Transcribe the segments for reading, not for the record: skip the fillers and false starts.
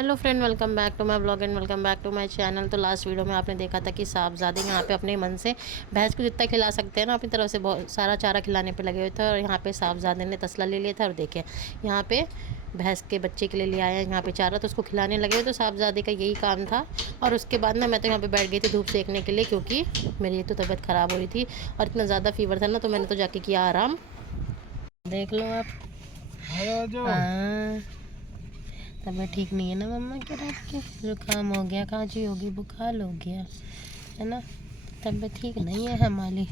Hello friend, welcome back to my blog and welcome back to my channel. तो last video में आपने देखा था कि साहबजादे यहाँ पे अपने मन से भैंस को जितना खिला सकते हैं ना, अपनी तरफ से बहुत सारा चारा खिलाने पे लगे हुए थे। और यहाँ पे साहबजादे ने तसला ले लिया था और देखें यहाँ पे भैंस के बच्चे के लिए ले आया यहाँ पे चारा, तो उसको खिलाने लगे हुए। तो साहबजादे का यही काम था। और उसके बाद ना मैं तो यहाँ पर बैठ गई थी धूप सेकने के लिए, क्योंकि मेरी तो तबीयत ख़राब हो रही थी और इतना ज़्यादा फीवर था ना, तो मैंने तो जाके किया आराम। देख लो आप। हाँ, तबीयत ठीक नहीं है ना मम्मा के, रात के जुकाम हो गया, खांसी होगी, बुखार हो गया है ना, तबीयत ठीक नहीं है हमारी।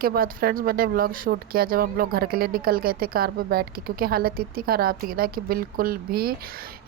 के बाद फ्रेंड्स मैंने व्लॉग शूट किया जब हम लोग घर के लिए निकल गए थे कार पे बैठ के, क्योंकि हालत इतनी ख़राब थी ना कि बिल्कुल भी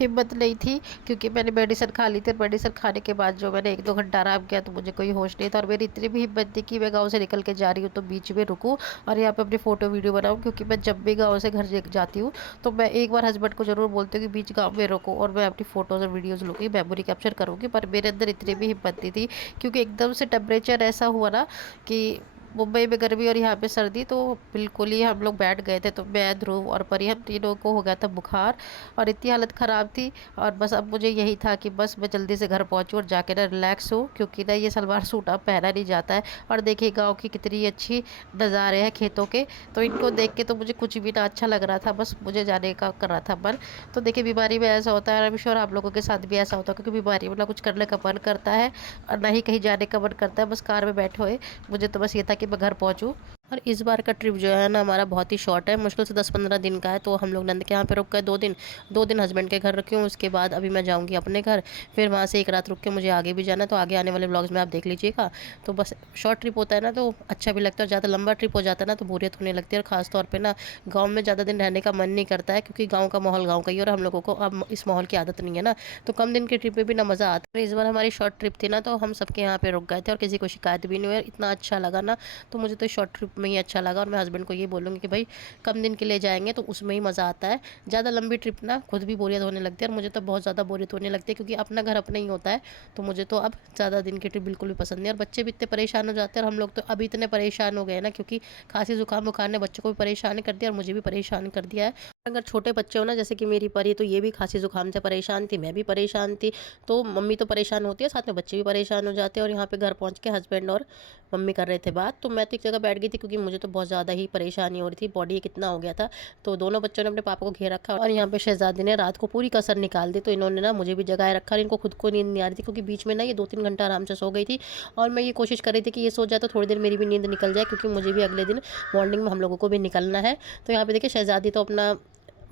हिम्मत नहीं थी। क्योंकि मैंने मेडिसिन खा ली थी, मेडिसिन खाने के बाद जो मैंने 1-2 घंटा आराम किया तो मुझे कोई होश नहीं था। और मेरी इतनी भी हिम्मत थी कि मैं गाँव से निकल के जा रही हूँ तो बीच में रुकूँ और यहाँ पे अपनी फ़ोटो वीडियो बनाऊँ। क्योंकि मैं जब भी गाँव से घर जाती हूँ तो मैं एक बार हस्बैंड को ज़रूर बोलती हूँ कि बीच गाँव में रुको और मैं अपनी फ़ोटोज़ और वीडियोज़ लूँगी, मेमोरी कैप्चर करूँगी। पर मेरे अंदर इतनी भी हिम्मत नहीं थी, क्योंकि एकदम से टेम्परेचर ऐसा हुआ ना कि मुंबई में गर्मी और यहाँ पे सर्दी, तो बिल्कुल ही हम लोग बैठ गए थे। तो मैं, ध्रुव और परी, हम तीनों को हो गया था बुखार और इतनी हालत ख़राब थी। और बस अब मुझे यही था कि बस मैं जल्दी से घर पहुँचूँ और जाके ना रिलैक्स हूँ, क्योंकि ना ये सलवार सूट अब पहना नहीं जाता है। और देखिए गाँव की कितनी अच्छी नज़ारे हैं खेतों के, तो इनको देख के तो मुझे कुछ भी ना अच्छा लग रहा था, बस मुझे जाने का कर रहा था मन। तो देखिए बीमारी में ऐसा होता है, आई एम श्योर आप लोगों के साथ भी ऐसा होता है, क्योंकि बीमारी में ना कुछ करने का मन करता है और ना ही कहीं जाने का मन करता है। बस कार में बैठे हुए मुझे तो बस ये था कि मैं घर पहुंचूं। और इस बार का ट्रिप जो है ना हमारा बहुत ही शॉर्ट है, मुश्किल से 10-15 दिन का है। तो हम लोग नंद के यहाँ पे रुक गए 2 दिन, 2 दिन हस्बैंड के घर रुकी हूँ। उसके बाद अभी मैं जाऊँगी अपने घर, फिर वहाँ से एक रात रुक के मुझे आगे भी जाना है, तो आगे आने वाले व्लॉग्स में आप देख लीजिएगा। तो बस शॉर्ट ट्रिप होता है ना तो अच्छा भी लगता है, और ज़्यादा लंबा ट्रिप हो जाता है ना तो बोरियत होने लगती है। और ख़ासतौर पर ना गाँव में ज़्यादा दिन रहने का मन नहीं करता है, क्योंकि गाँव का माहौल गाँव का ही है और हम लोगों को अब इस माहौल की आदत नहीं है ना, तो कम दिन के ट्रिप में भी ना मज़ा आता है। इस बार हमारी शॉर्ट ट्रिप थी ना, तो हम सबके यहाँ पे रुक गए थे और किसी को शिकायत भी नहीं हुई। इतना अच्छा लगा ना, तो मुझे तो शॉर्ट ट्रिप में ही अच्छा लगा। और मैं हस्बैंड को ये बोलूँगी कि भाई कम दिन के लिए जाएंगे तो उसमें ही मज़ा आता है। ज़्यादा लंबी ट्रिप ना खुद भी बोरियत होने लगती है, और मुझे तो बहुत ज़्यादा बोरियत होने लगती है, क्योंकि अपना घर अपना ही होता है। तो मुझे तो अब ज़्यादा दिन की ट्रिप बिल्कुल भी पसंद नहीं। और बच्चे भी इतने परेशान हो जाते हैं, और हम लोग तो अभी इतने परेशान हो गए ना, क्योंकि खांसी जुकाम बुखार ने बच्चों को भी परेशान कर दिया और मुझे भी परेशान कर दिया है। अगर छोटे बच्चे हो ना, जैसे कि मेरी परी, तो ये भी खांसी जुकाम से परेशान थी, मैं भी परेशान थी। तो मम्मी तो परेशान होती है, साथ में बच्चे भी परेशान हो जाते हैं। और यहाँ पे घर पहुँच के हस्बैंड और मम्मी कर रहे थे बात, तो मैं तो एक जगह बैठ गई थी, क्योंकि मुझे तो बहुत ज़्यादा ही परेशानी हो रही थी, बॉडी कितना हो गया था। तो दोनों बच्चों ने अपने पापा को घेर रखा और यहाँ पे शहजादी ने रात को पूरी कसर निकाल दी। तो इन्होंने ना मुझे भी जगाए रखा और इनको खुद को नींद नहीं आ रही थी, क्योंकि बीच में ना ये 2-3 घंटा आराम से सो गई थी। और मैं ये कोशिश कर रही थी कि ये सो जाए तो थोड़ी देर मेरी भी नींद निकल जाए, क्योंकि मुझे भी अगले दिन मॉर्निंग में हम लोगों को भी निकलना है। तो यहाँ पे देखिए शहजादी तो अपना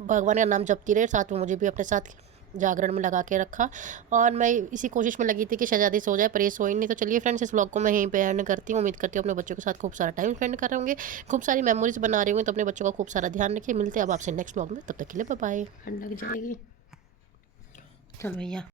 भगवान का नाम जपती रहे, साथ में मुझे भी अपने साथ जागरण में लगा के रखा। और मैं इसी कोशिश में लगी थी कि शहजादी सो जाए, पर ये सोई नहीं। तो चलिए फ्रेंड्स, इस व्लॉग को मैं यहीं पे एंड करती हूँ। उम्मीद करती हूँ अपने बच्चों के साथ खूब सारा टाइम स्पेंड कर रहे होंगे, खूब सारी मेमोरीज बना रहे होंगे। तो अपने बच्चों का खूब सारा ध्यान रखिए। मिलते हैं अब आपसे नेक्स्ट व्लॉग में, तब तक के लिए बाय बाय। ठंड लग जाएगी। चल भैया।